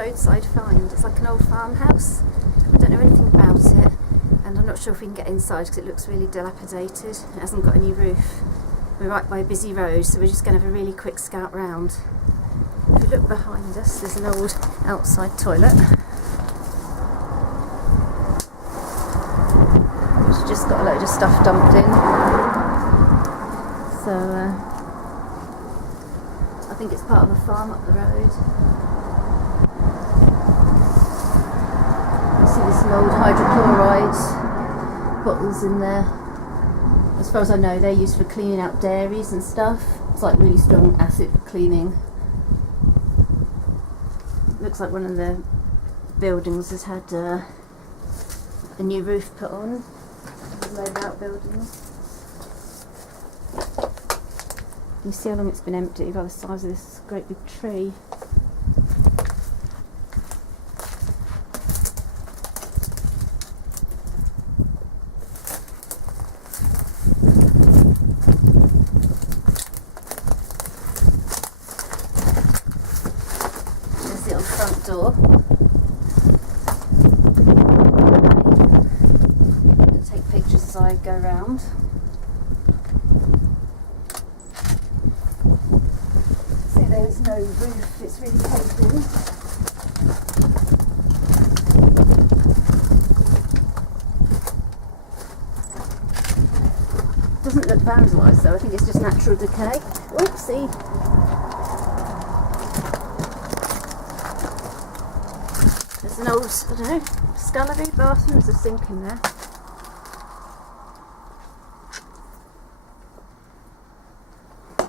roadside find. It's like an old farmhouse. I don't know anything about it, and I'm not sure if we can get inside because it looks really dilapidated. It hasn't got any roof. We're right by a busy road, so we're just going to have a really quick scout round. If you look behind us, there's an old outside toilet. Which just got a load of stuff dumped in. So I think it's part of a farm up the road. You see there's some old hydrochloride bottles in there. As far as I know, they're used for cleaning out dairies and stuff. It's like really strong acid cleaning. Looks like one of the buildings has had a new roof put on. Laid out buildings. You see how long it's been empty by the size of this great big tree. There's the old front door. I'm going to take pictures as I go round. There's no roof, it's really caved in. Doesn't look vandalised though, I think it's just natural decay. Oopsie! There's an old, I don't know, scullery bathroom, there's a sink in there.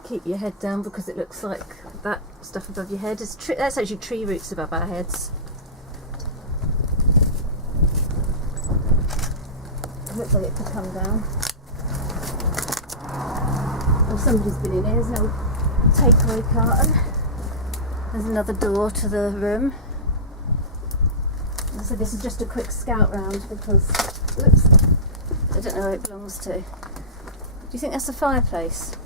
Keep your head down because it looks like that stuff above your head is that's actually tree roots above our heads. It looks like it could come down. Oh, somebody's been in here. There's an old takeaway carton. There's another door to the room. So this is just a quick scout round because, oops, I don't know where it belongs to. Do you think that's a fireplace?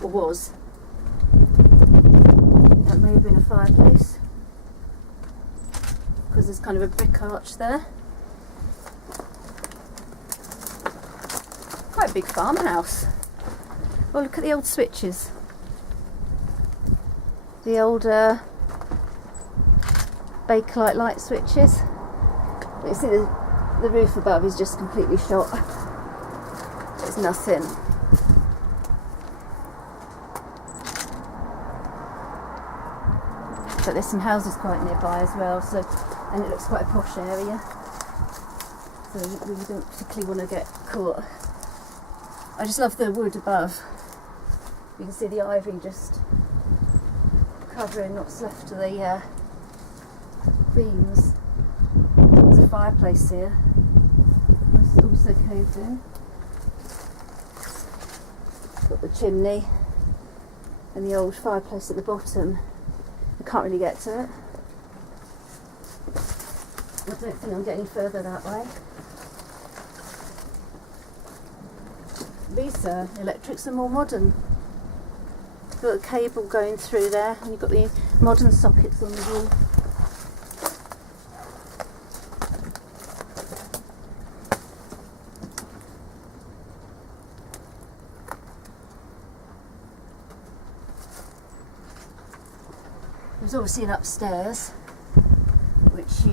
Or was. That may have been a fireplace because there's kind of a brick arch there. Quite a big farmhouse. Oh, look at the old switches. The old Bakelite light switches. You see the roof above is just completely shot. There's nothing. But there's some houses quite nearby as well, so, and it looks quite a posh area, so we don't particularly want to get caught. I just love the wood above. You can see the ivy just covering what's left of the beams. There's a fireplace here. It's also caved in. Got the chimney and the old fireplace at the bottom. I can't really get to it. I don't think I'm getting further that way. These electrics are more modern. You've got a cable going through there and you've got the modern sockets on the wall. There's obviously an upstairs, which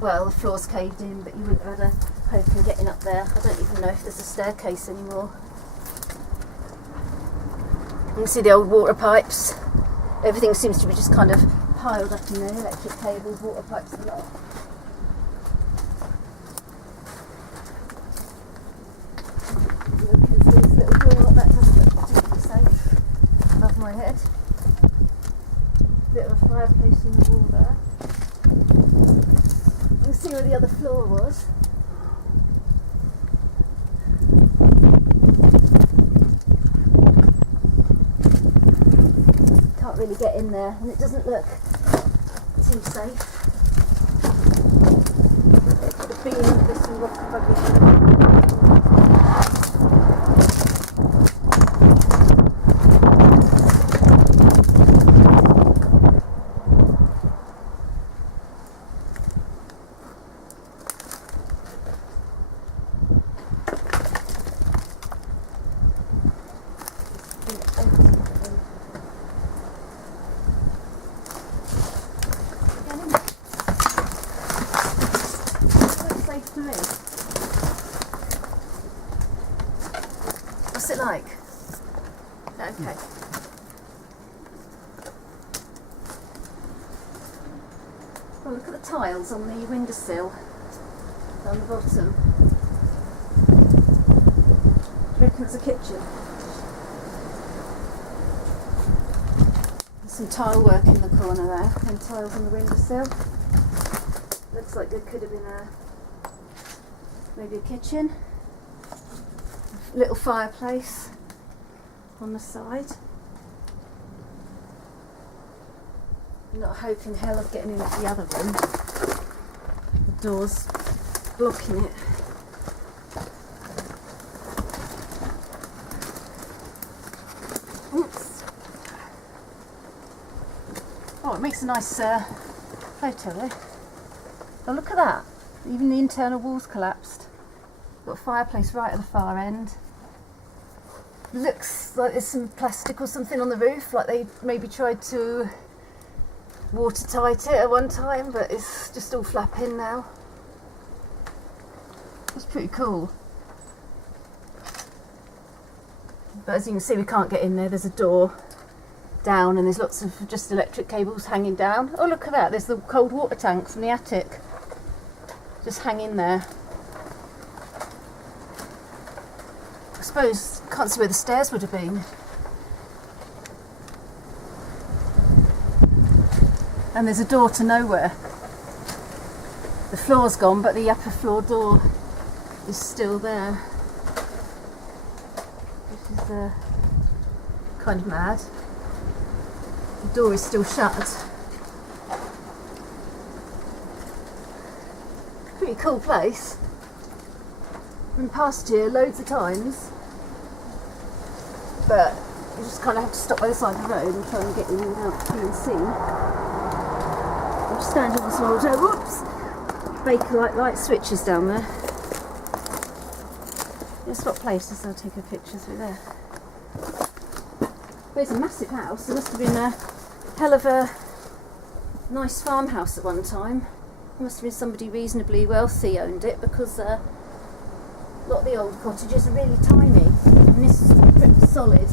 well, the floor's caved in, but you wouldn't have had a hope in getting up there. I don't even know if there's a staircase anymore. You can see the old water pipes. Everything seems to be just kind of piled up in there, electric cables, water pipes, a lot. Look at this little door, that doesn't look particularly safe above my head. Bit of a fireplace in the wall there. You can see where the other floor was. Can't really get in there, and it doesn't look too safe. The beam of this rock rubbish. Oh, look at the tiles on the windowsill down the bottom. Do you reckon it's a kitchen? There's some tile work in the corner there, and tiles on the windowsill. Looks like there could have been maybe a kitchen. A little fireplace on the side. I'm not hoping hell of getting into the other room. The door's blocking it. Oops. Oh, it makes a nice photo there. Oh, look at that. Even the internal walls collapsed. Got a fireplace right at the far end. Looks like there's some plastic or something on the roof, like they maybe tried to watertight it at one time, but it's just all flapping now. It's pretty cool. But as you can see, we can't get in there. There's a door down and there's lots of just electric cables hanging down. Oh, look at that. There's the cold water tank from the attic. Just hanging there. I suppose, can't see where the stairs would have been. And there's a door to nowhere. The floor's gone, but the upper floor door is still there. Which is kind of mad. The door is still shut. Pretty cool place. I've been past here loads of times, but you just kind of have to stop by the side of the road and try and get in without being seen. I'm standing on some old, whoops, Bakelite light switches down there. Just what places I'll take a picture through there. But it's a massive house. There must have been a hell of a nice farmhouse at one time. There must have been somebody reasonably wealthy owned it, because a lot of the old cottages are really tiny, and this is pretty solid.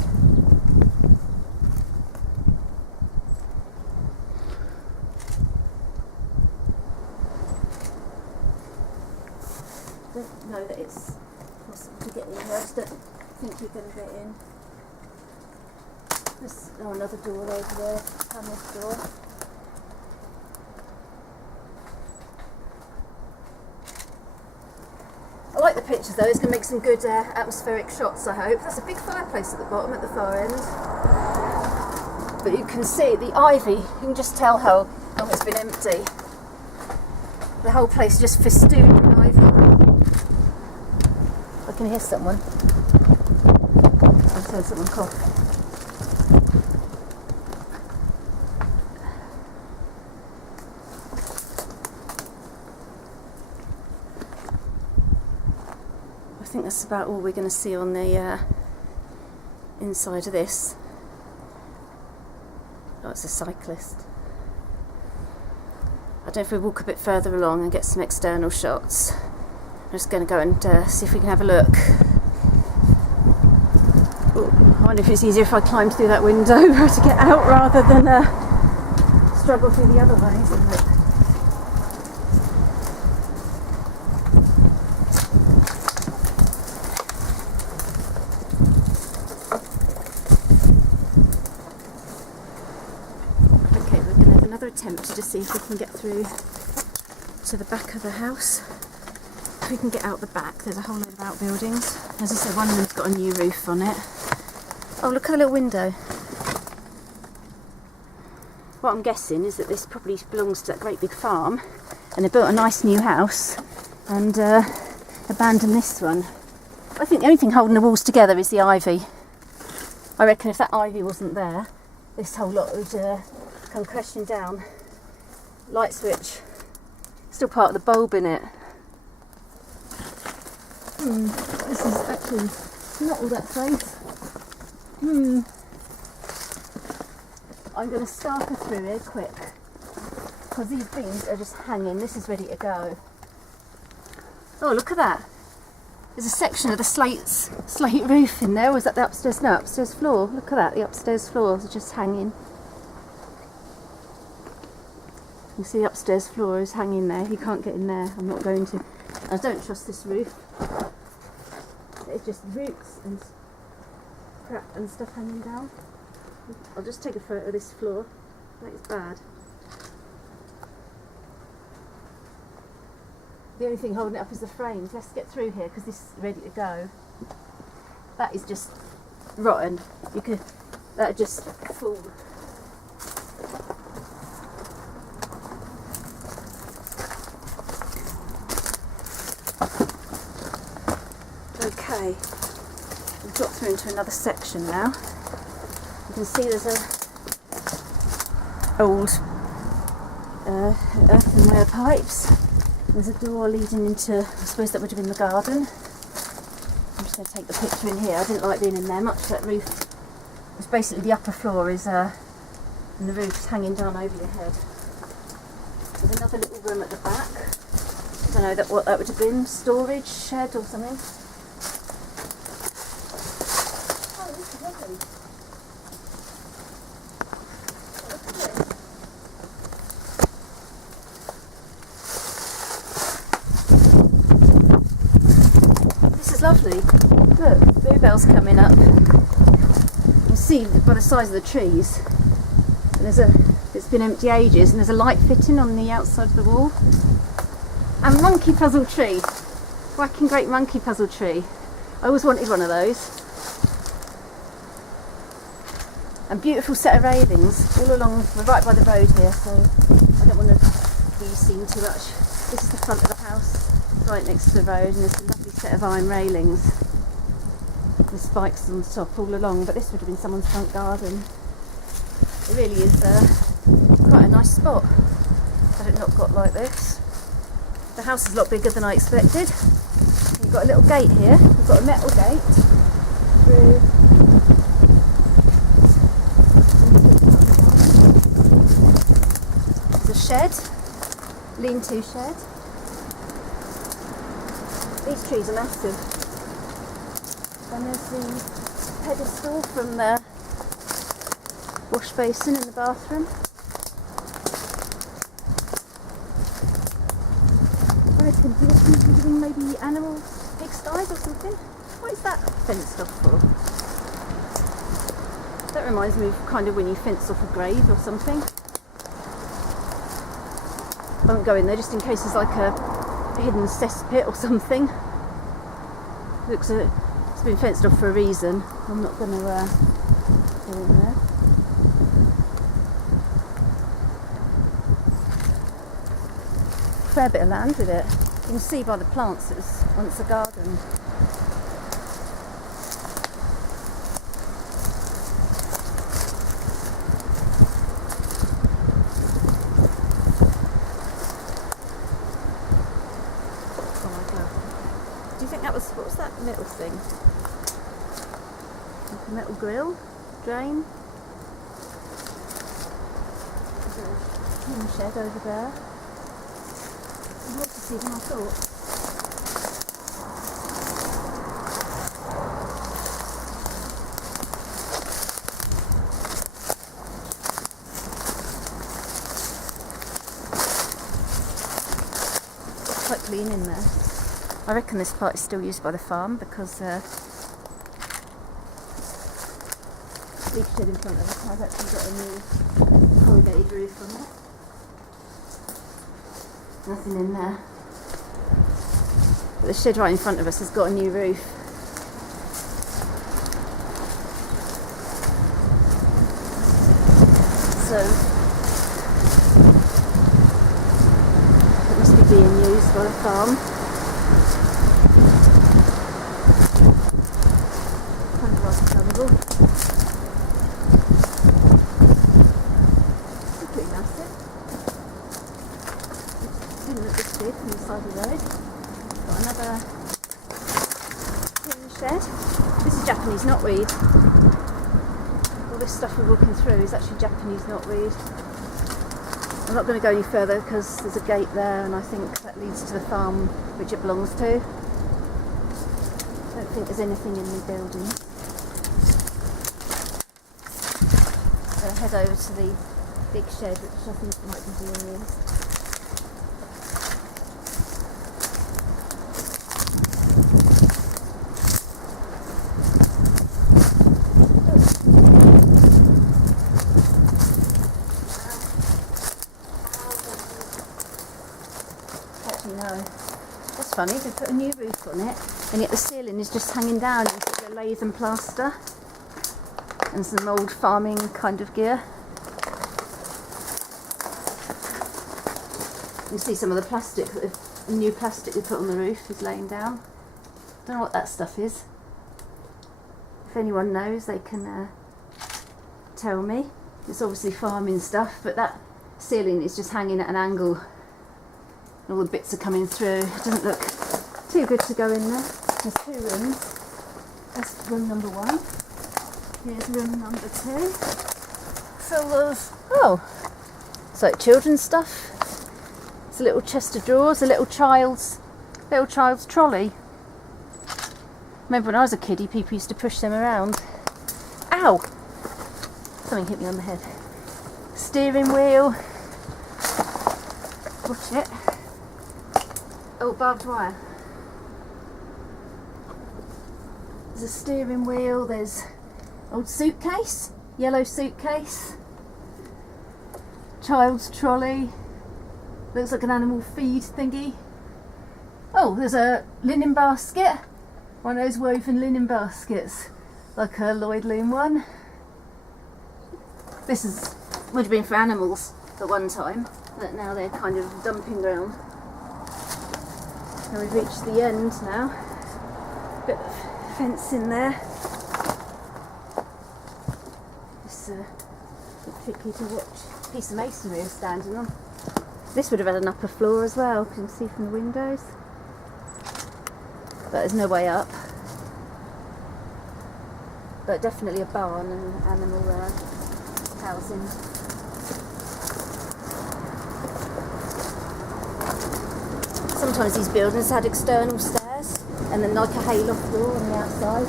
I don't know that it's possible to get in here. I just don't think you're going to get in. There's another door over there, panelled door. I like the pictures though. It's going to make some good atmospheric shots, I hope. There's a big fireplace at the bottom at the far end. But you can see the ivy, you can just tell how long it's been empty. The whole place is just festooned with ivy. I can hear someone. I've heard someone cough. I think that's about all we're going to see on the inside of this. Oh, it's a cyclist. I don't know if we walk a bit further along and get some external shots. I'm just going to go and see if we can have a look. Ooh, I wonder if it's easier if I climb through that window to get out rather than struggle through the other way, isn't it? Attempt to see if we can get through to the back of the house. If we can get out the back, there's a whole load of outbuildings. As I said, one of them's got a new roof on it. Oh, look at the little window. What I'm guessing is that this probably belongs to that great big farm, and they built a nice new house and abandoned this one. I think the only thing holding the walls together is the ivy. I reckon if that ivy wasn't there, this whole lot would come crashing down. Light switch, still part of the bulb in it. This is actually not all that safe. I'm going to starter through here quick, because these beams are just hanging. This is ready to go. Oh, look at that. There's a section of the slate roof in there. Or is that the upstairs? No, upstairs floor. Look at that, the upstairs floor is just hanging. You see the upstairs floor is hanging there. You can't get in there. I'm not going to. I don't trust this roof. It's just roots and crap and stuff hanging down. I'll just take a photo of this floor. That is bad. The only thing holding it up is the frames. Let's get through here because this is ready to go. That is just rotten. You could that just fall. Okay, we've got through into another section now. You can see there's a old earthenware pipes. There's a door leading into, I suppose that would have been the garden. I'm just going to take the picture in here. I didn't like being in there much. That roof, it's basically the upper floor is, and the roof's hanging down over your head. There's another little room at the back. I don't know what that would have been, storage, shed or something. Oh, this is lovely. Lovely. Look, bluebells coming up. You see by the size of the trees. And it's been empty ages, and there's a light fitting on the outside of the wall. And monkey puzzle tree. Whacking great monkey puzzle tree. I always wanted one of those. And beautiful set of railings all along. We're right by the road here, so I don't want to be seen too much. This is the front of the house, right next to the road, and there's a lovely set of iron railings with spikes on the top all along, but this would have been someone's front garden. It really is quite a nice spot. Had it not got like this. The house is a lot bigger than I expected. You've got a little gate here. We've got a metal gate through. There's a shed, lean-to shed. These trees are massive. And there's the pedestal from the wash basin in the bathroom. I reckon do maybe animal pigsties or something. What is that fenced off for? That reminds me of kind of when you fence off a grave or something. I won't go in there just in case there's like a hidden cesspit or something. Looks it's been fenced off for a reason. I'm not going to go in there. Fair bit of land with it. You can see by the plants it was once a garden. What was that metal thing? Like a metal grill? Drain? There's a tin shed over there. More to see than I thought. It's quite clean in there. I reckon this part is still used by the farm because leaf shed in front of us has actually got a new corrugated roof on it. Nothing in there. But the shed right in front of us has got a new roof. So it must be being used by the farm. Pretty massive. Didn't look this big from the side of the road. Got another tin shed. This is Japanese knotweed. All this stuff we're walking through is actually Japanese knotweed. I'm not going to go any further because there's a gate there and I think that leads to the farm which it belongs to. I don't think there's anything in the building. So head over to the big shed, which I think might be doing in. Actually, no. That's funny, they put a new roof on it, and yet the ceiling is just hanging down into the lathe and plaster. And some old farming kind of gear. You see some of the plastic, the new plastic they put on the roof is laying down. Don't know what that stuff is. If anyone knows, they can tell me. It's obviously farming stuff, but that ceiling is just hanging at an angle. And all the bits are coming through. It doesn't look too good to go in there. There's 2 rooms. That's room number 1. Here's room number 2. Full of, it's like children's stuff. It's a little chest of drawers, a little child's trolley. Remember when I was a kiddie, people used to push them around. Ow! Something hit me on the head. Steering wheel. Watch it. Oh, barbed wire. There's a steering wheel, there's old suitcase, yellow suitcase, child's trolley, looks like an animal feed thingy. Oh, there's a linen basket, one of those woven linen baskets, like a Lloyd loom one. This would have been for animals at one time, but now they're kind of dumping ground. And we've reached the end now. Bit of fence in there. It's a bit tricky to watch. Piece of masonry is standing on. This would have had an upper floor as well, you can see from the windows. But there's no way up. But definitely a barn and animal housing. Sometimes these buildings had external stairs and then like a hayloft floor on the outside,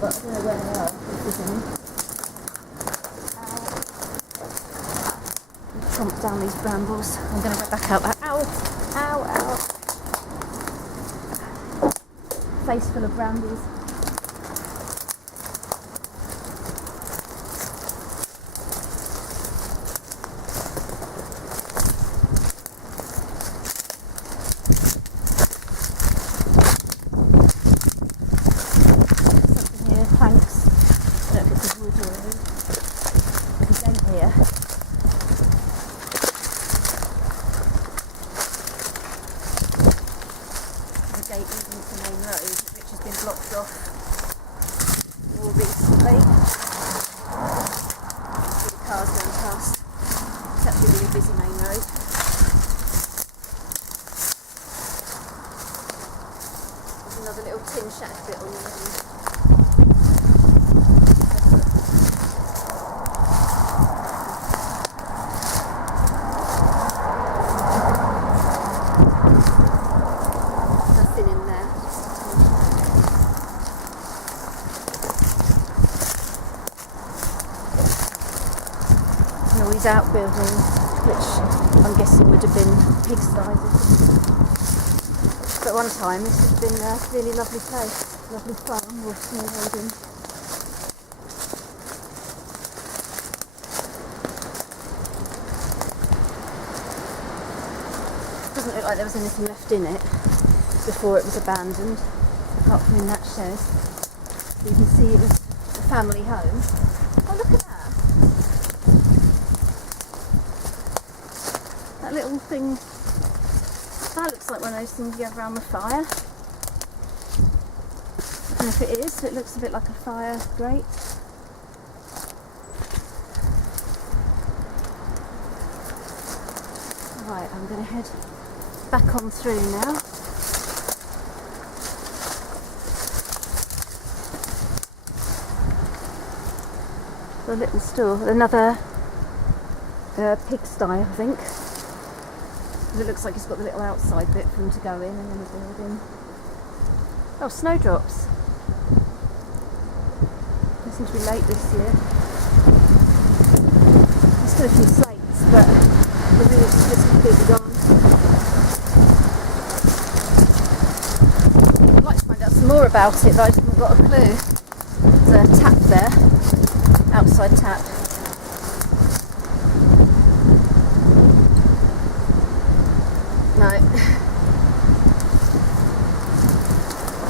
but I don't know where they are, if there's any. Tromp down these brambles. I'm going to go back out. Ow! Ow! Ow! Face full of brambles. Another little tin shack bit on the end. Nothing in there. And all these outbuildings, which I'm guessing would have been pigsties. But one time this has been a really lovely place, lovely farm or smallholding. Doesn't look like there was anything left in it before it was abandoned, apart from in that shed. You can see it was a family home. Oh, look at that! That little thing. That looks like one of those things you have around the fire. And if it is, it looks a bit like a fire grate. Right, I'm going to head back on through now. The little store, another pigsty, I think. It looks like it's got the little outside bit for them to go in and then a building. Oh, snowdrops. They seem to be late this year. There's still a few slates. but the roof's just completely gone. I'd like to find out some more about it, but I just haven't got a clue. There's a tap there, outside tap. No.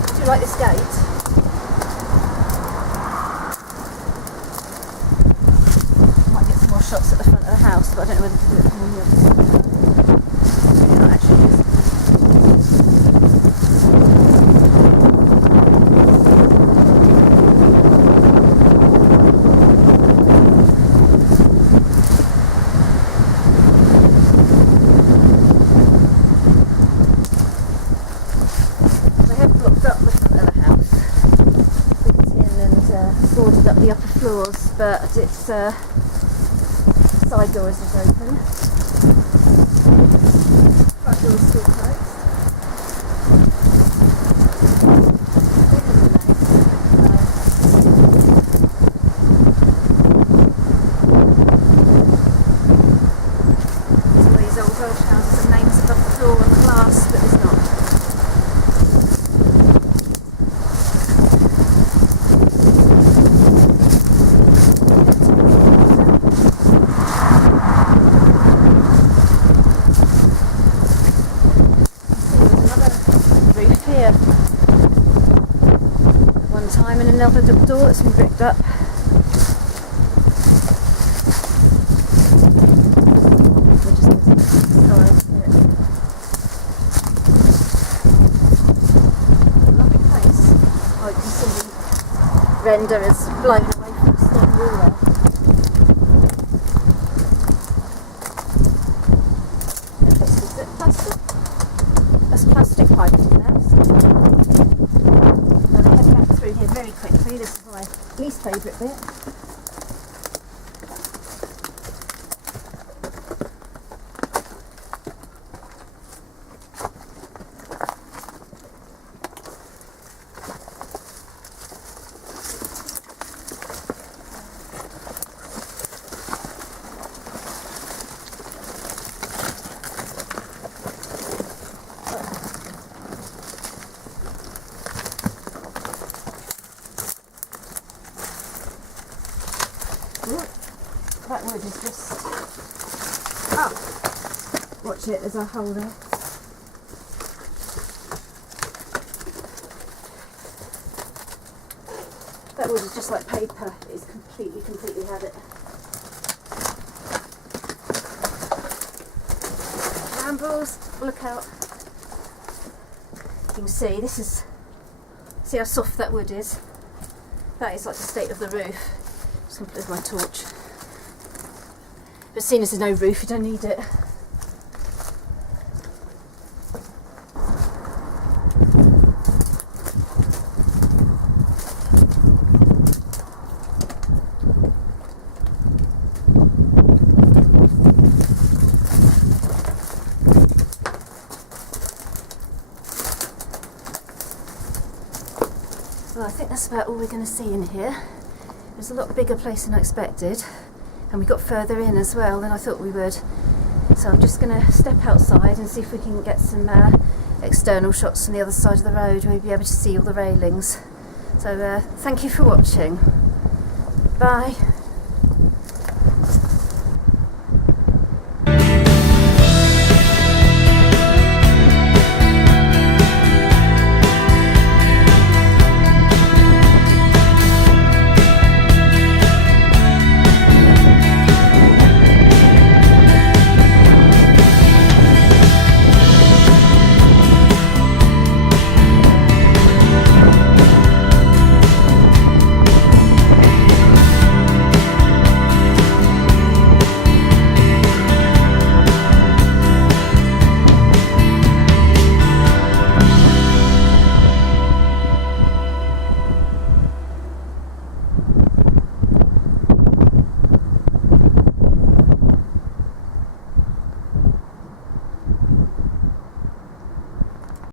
Do you like this gate? Might get some more shots at the front of the house, but I don't know whether to do it from the other side. Maybe not actually. Boarded up the upper floors, but its side doors is open. Front door is still closed. Some of these old Welsh houses have names above the floor on the glass, but there's not. Here, one time, and another door that's been bricked up. We're just going to size here. Lovely place. Oh, you can see the render is blown away from the stone wall there. Is it plastic? There's plastic pipes in there. I'll head back through here very quickly. This is my least favourite bit. That wood is just... Oh! Watch it, there's a hole there. That wood is just like paper. It's completely had it. Brambles, look out. You can see, this is... See how soft that wood is? That is like the state of the roof. Just going to put my torch. But seeing as there's no roof, you don't need it. Well, I think that's about all we're going to see in here. It was a lot bigger place than I expected, and we got further in as well than I thought we would. So I'm just going to step outside and see if we can get some external shots from the other side of the road where we'll be able to see all the railings. So thank you for watching. Bye.